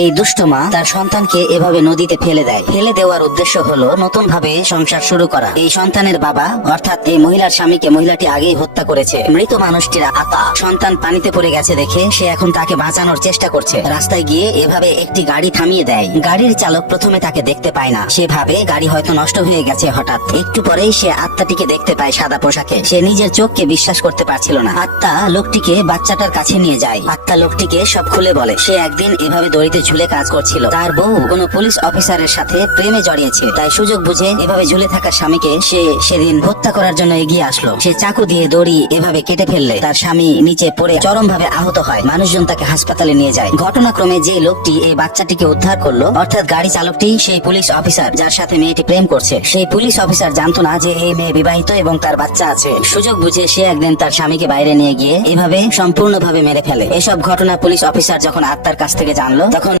এই দুষ্ট মা তার সন্তানকে এভাবে নদীতে ফেলে দেয়। ফেলে দেওয়ার উদ্দেশ্য হলো নতুন ভাবে সংসার শুরু করা। এই সন্তানের বাবা অর্থাৎ এই মহিলার স্বামীকে মহিলাটি আগেই হত্যা করেছে। মৃত মানুষটির আত্মা সন্তান পানিতে পড়ে গেছে দেখে সে এখন তাকে বাঁচানোর চেষ্টা করছে। রাস্তায় গিয়ে এভাবে একটি গাড়ি থামিয়ে দেয়। গাড়ির চালক প্রথমে তাকে দেখতে পায় না, সে ভাবে গাড়ি হয়তো নষ্ট হয়ে গেছে। হঠাৎ একটু পরেই সে আত্মাটিকে দেখতে পায় সাদা পোশাকে। সে নিজের চোখকে বিশ্বাস করতে পারছিল না। আত্মা লোকটিকে বাচ্চাটার কাছে নিয়ে যায়। আত্মা লোকটিকে সব খুলে বলে সে একদিন এভাবে দড়িতে ঝুলে কাজ করছিল। তার বউ কোনো পুলিশ অফিসারের সাথে প্রেমে জড়িয়েছে, তাই সুযোগ বুঝে এভাবে ঝুলে থাকা স্বামীকে সে সেদিন হত্যা করার জন্য এগিয়ে আসলো। সে চাকু দিয়ে দড়ি এভাবে কেটে ফেললে তার স্বামী নিচে পড়ে চরম ভাবে আহত হয়। মানুষজন তাকে হাসপাতালে নিয়ে যায়। ঘটনাক্রমে যে লোকটি এই বাচ্চাটিকে উদ্ধার করলো অর্থাৎ গাড়ি চালকটি সেই পুলিশ অফিসার যার সাথে মেয়েটি প্রেম করছে। সেই পুলিশ অফিসার জানতো না যে এই মেয়ে বিবাহিত এবং তার বাচ্চা আছে। সুযোগ বুঝে সে একদিন তার স্বামীকে বাইরে নিয়ে গিয়ে এভাবে সম্পূর্ণভাবে মেরে ফেলে। এসব ঘটনা পুলিশ অফিসার যখন আত্মার কাছ থেকে জানলো তখন